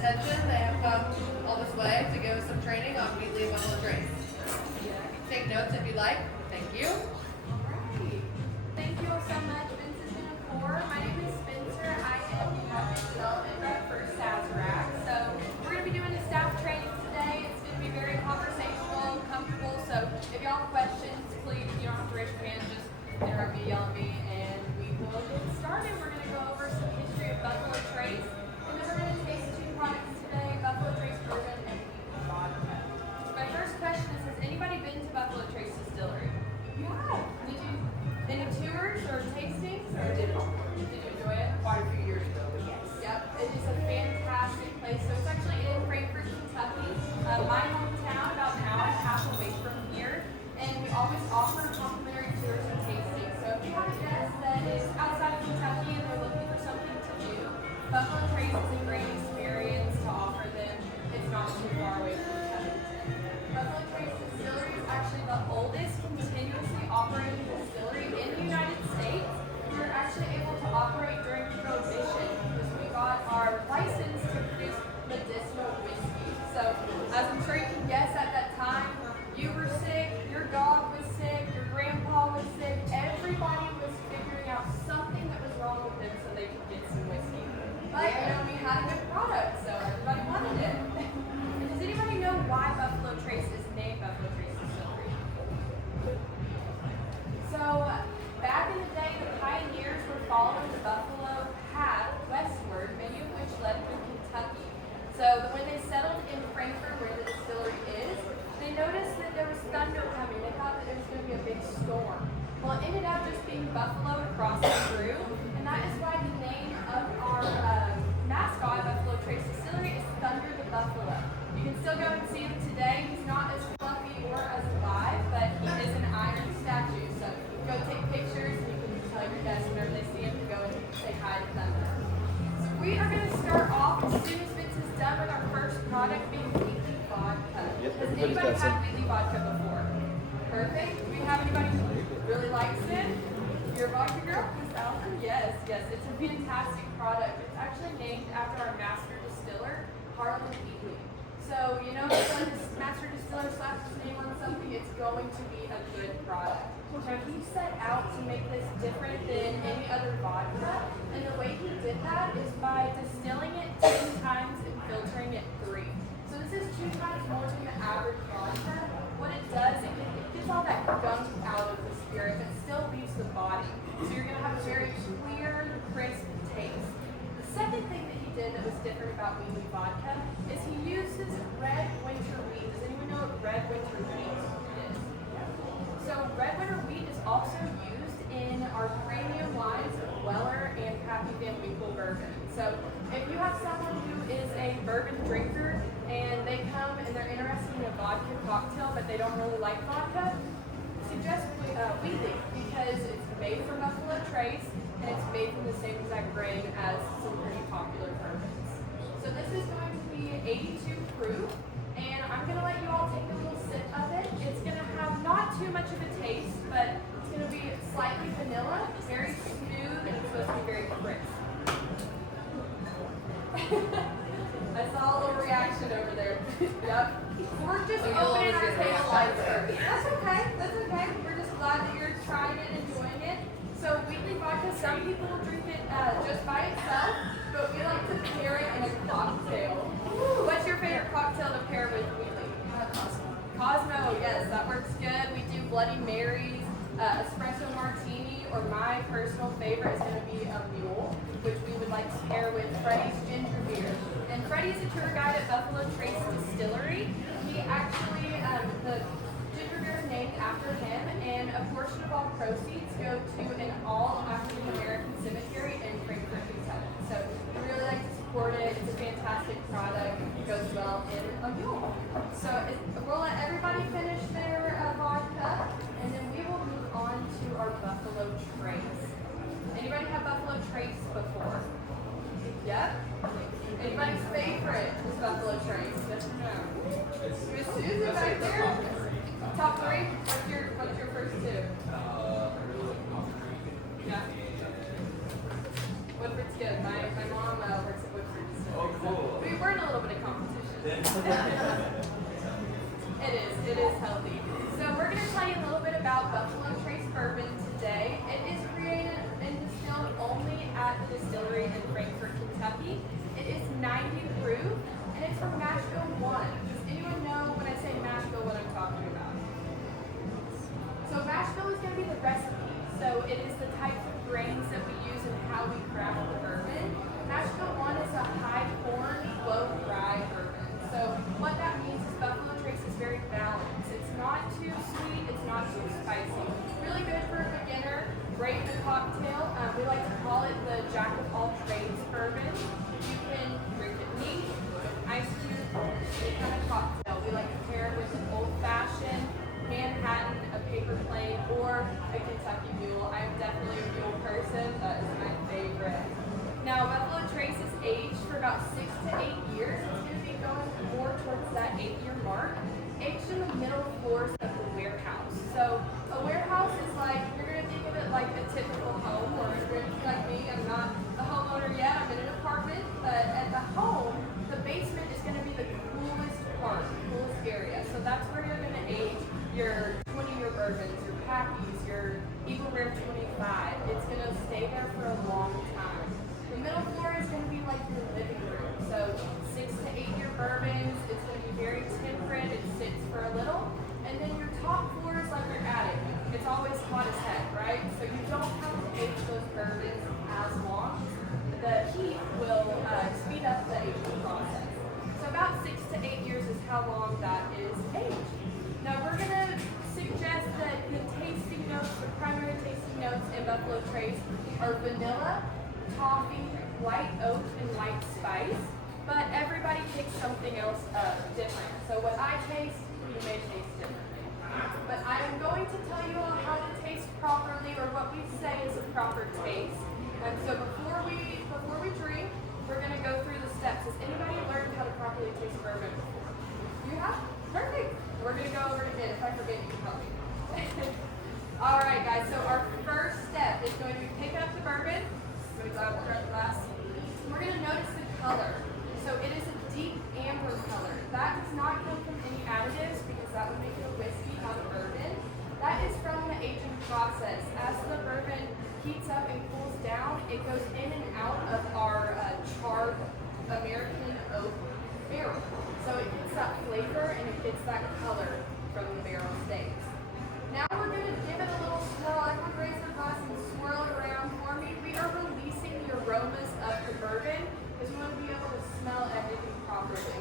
Attention, they have come all this way to give us some training on Wheatley and Buffalo Trace. Take notes if you like. Thank you. Alright. Thank you all so much. Vince is going to pour. My name is Spencer. I am the Development Rep for Sazerac. So we're going to be doing a staff training today. It's going to be very conversational, comfortable. So if y'all have questions, please, you don't have to raise your hand. Just interrupt me, yell at me, and we will get started. We're going to go over some history of Buffalo Trace. And then we're going to taste two products today, Buffalo Trace Bourbon and Wheatley Vodka. So my first question is, has anybody been to Buffalo Trace Distillery? Yeah. Did you, any tours or tastings? Or did you enjoy it? Quite a few years ago. Yes. Yep. It is a fantastic place. So it's actually in Frankfort, Kentucky, my hometown, about an hour and a half away from here. And we always offer complimentary tours and tastings. So if you have a guest that is outside of Kentucky and they're looking for something to do, Buffalo Trace is a great experience to offer them. It's not too far away from Covington. Buffalo Trace Distillery is actually the oldest continuously operating distillery in the United States. We were actually able to operate during Prohibition because we got our license to produce medicinal whiskey. So as I'm sure you can guess, at that time, you were sick, your dog was sick, your grandpa was sick, everybody was figuring out something that was wrong with them so they could get some whiskey. But, we had a good product, so everybody wanted it. And does anybody know why Buffalo Trace is named Buffalo Trace Distillery? So, back in the day, the pioneers were following the buffalo path westward, many of which led through Kentucky. So, when they settled in Frankfort, where the distillery is, they noticed that there was thunder coming. They thought that there was going to be a big storm. Well, it ended up just being buffalo crossing through, and that is why the name of our mascot, Buffalo Trace Distillery, is Thunder the Buffalo. You can still go and see him today. He's not as fluffy or as alive, but he is an iron statue. So go take pictures, and you can tell your guests whenever they see him to go and say hi to Thunder. So we are going to start off as soon as Vince is done with our first product being Wheatley Vodka. Yep, Has anybody got had Wheatley Vodka before? Perfect. Do we have anybody who really likes it? You're a vodka girl? Miss Allison? Yes. It's a fantastic product. It's actually named after our master distiller, Harlan Wheatley. So, when this master distiller slaps his name on something, it's going to be a good product. Now, he set out to make this different than any other vodka, and the way he did that is by distilling it 10 times and filtering it 3. So this is 2 times more than the average vodka. What it does, it gets all that gunk out of the spirit, but still leaves the body. So you're going to have a very clear, crisp taste. The second thing that he did that was different about Wheatley Vodka is he used this red winter wheat. Does anyone know what red winter wheat is? So red winter wheat is also used in our premium lines of Weller and Pappy Van Winkle bourbon. So if you have someone who is a bourbon drinker and they come and they're interested in a vodka cocktail but they don't really like vodka, suggest Wheatley because it's made from Buffalo Trace and it's made from the same exact grain as some pretty popular bourbons. So this is going to be 82 proof, and I'm going to let you all take a little sip of it. It's going to have not too much of a taste, but it's going to be slightly vanilla, very smooth, and it's supposed to be very crisp. I saw a little reaction over there. Yep. We're just opening our table lights first. That's okay. We're just glad that you're trying it and enjoying it. So Wheatley Vodka, some people drink it just by itself, but we like to pair it in a cocktail. What's your favorite cocktail to pair with Wheatley? Cosmo, yes, that works good. We do Bloody Marys, espresso martini, or my personal favorite is going to be a mule, which we would like to pair with Freddie's ginger beer. And Freddie's a tour guide at Buffalo Trace Distillery. He actually, the ginger beer is named after him, and a portion of all proceeds go to an all-African American cemetery in Frankfort, Kentucky. So we really like to support it. It's a fantastic product. It goes well in a mule. So we'll let everybody finish their vodka, and then we will move on to our Buffalo Trace. Anybody have Buffalo Trace before? Yep. Anybody's favorite is Buffalo Trace? Yes or no? Miss Susan back there? Top 3? What's your first 2? Yeah. Woodford's good. My mom works at Woodford. Oh, cool. We weren't a little It is healthy. So we're going to tell you a little bit about Buffalo Trace Bourbon today. It is created and distilled only at the distillery in Frankfort, Kentucky. It is 90 proof, and it's from Nashville 1. Does anyone know when I say Nashville what I'm talking about? So Nashville is going to be the recipe. So it is the types of grains that we use and how we craft the bourbon. Nashville 1 is a high corn, low rye bourbon. So what that means is Buffalo Trace is very balanced. It's not too sweet, it's not too spicy. Really good for a beginner, great in a cocktail. We like to call it the jack of all trades bourbon. You can drink it neat, with ice cube, any kind of cocktail. We like to pair it with an old fashioned, Manhattan, a paper plane, or a Kentucky Mule. I am definitely a mule person. That is my favorite. Now, Buffalo Trace is aged for about 6 to 8 years. It's going to be going more towards that 8-year mark. Aged in the middle floors of the warehouse. So a warehouse is like, you're going to think of it like a typical home, or if you're like me, I'm not a homeowner yet, I'm in an apartment, but at the home, the basement is going to be the coolest part, coolest area. So that's where you're going to age your 20-year bourbons, your Packies, your Eagle Rare 25. It's going to stay there for a long time. The middle floor is going to be like your living room. So 6 to 8-year bourbons, it's going to be very temperate, it sits for a little. And then your top floor is like your attic. It's always hot as heck, right? So you don't have to age those bourbons as long. The heat will speed up the aging process. So about 6 to 8 years is how long that is aged. Now we're going to suggest that the tasting notes, the primary tasting notes in Buffalo Trace are vanilla, toffee, white oak, and white spice. But everybody picks something else different. So what I taste, you may taste differently. But I am going to tell you all how to taste properly, or what we say is a proper taste. And so before we drink, we're going to go through the steps. Has anybody learned how to properly taste bourbon before? You have? Perfect. We're going to go over it again. If I forget, you can help me. All right, guys. So our first step is going to be picking up the bourbon. I'm going to grab the glass. We're going to notice the color. So it is a deep amber color. That does not come from any additives because that would make it a whiskey, not a bourbon. That is from the aging process. As the bourbon heats up and cools down, it goes in and out of our charred American oak barrel. So it gets that flavor and it gets that color from the barrel staves. Now we're going to give it a little swirl. Everyone raise their glass and swirl it around for me. We are releasing the aromas of the bourbon because we want to be able to smell everything properly.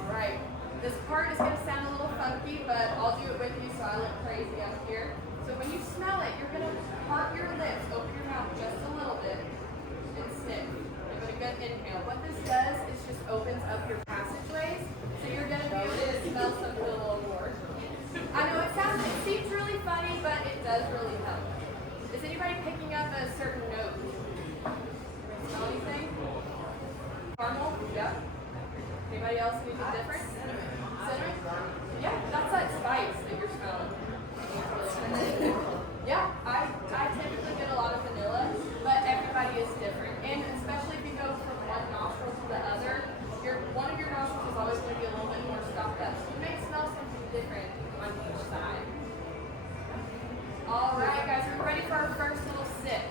All right. This part is going to sound a little funky, but I'll do it with you so I look crazy up here. So when you smell it, you're going to part your lips, open your mouth just a little bit, and sniff. Give it a good inhale. What this does is just opens up your passageways, so you're going to be able to smell something a little more. I know it seems really funny, but it does really help. Is anybody picking up a certain note? Smell anything? Caramel? Yeah. Anybody else anything different? Cinnamon? Yeah, that's that spice that you're smelling. Yeah, I typically get a lot of vanilla, but everybody is different. And especially if you go from one nostril to the other, one of your nostrils is always going to be a little bit more stopped up. So you may smell something different on each side. All right, guys, we're ready for our first little sip.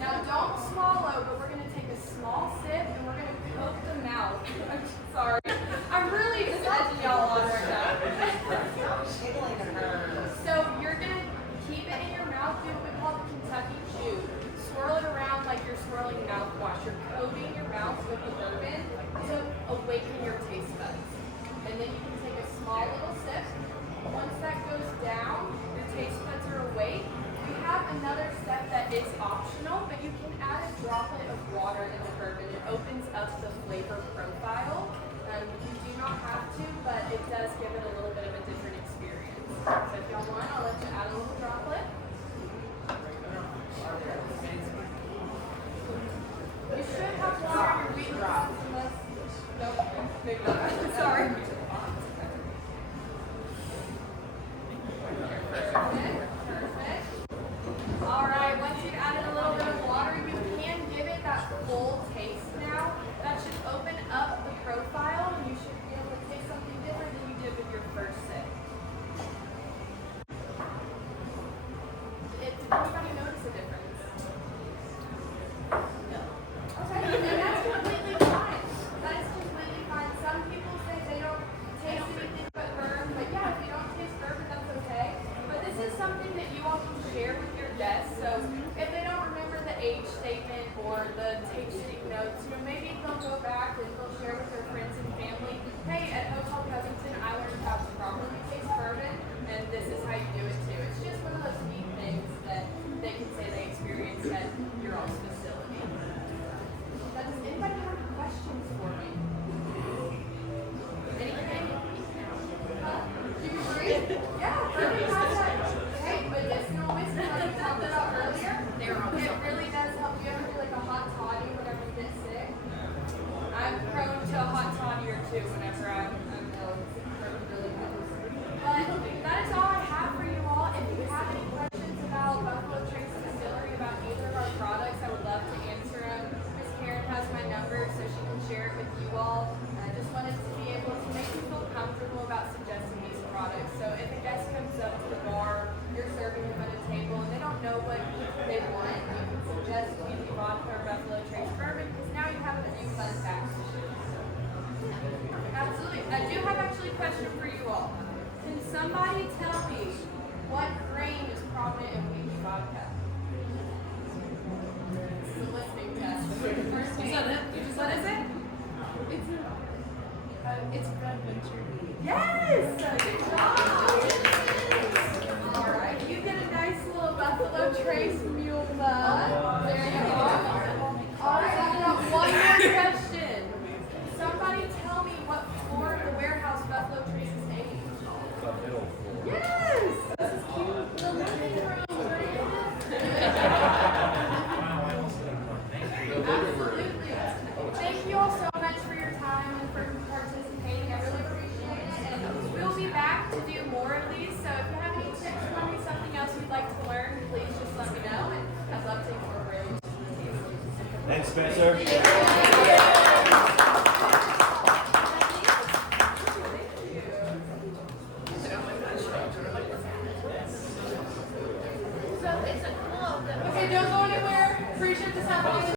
Now, don't swallow, but we're going to take a small sip and we're going to coat the mouth. I'm sorry. I'm really just edging y'all on right now. So you're going to keep it in your mouth, do what we call the Kentucky chew. Swirl it around like you're swirling mouthwash. You're coating your mouth with the bourbon to awaken your taste buds. And then you can take a small little sip. Once that goes down, your taste buds are awake. We have another step that is optional, but you can add a droplet of water in the bourbon. It opens up the flavor profile. You do not have to, but it does give it a little bit of a different experience. So if y'all want, I'll let you add a little droplet. You should have water in your Wheatley box unless... Nope, maybe not. Sorry. Perfect. All right, once you've added a little bit of water, you can give it that full taste now. That should open up the profile, and you should be Somebody tell me what grain is prominent in Wheatley vodka. It's a listening test. First name. What is it? It's red venture. Yes! Good job! Alright, you get a nice little Buffalo Trace mule mug. There you go. Alright, I got one more question. Somebody tell me what floor of the warehouse Buffalo Trace is aged. Yes! This is cute. The living room, Absolutely. Thank you all so much for your time and for participating. I really appreciate it. And we'll be back to do more of these. So if you have any tips for me, something else you'd like to learn, please just let me know. And I'd love to incorporate it. Thanks, Spencer.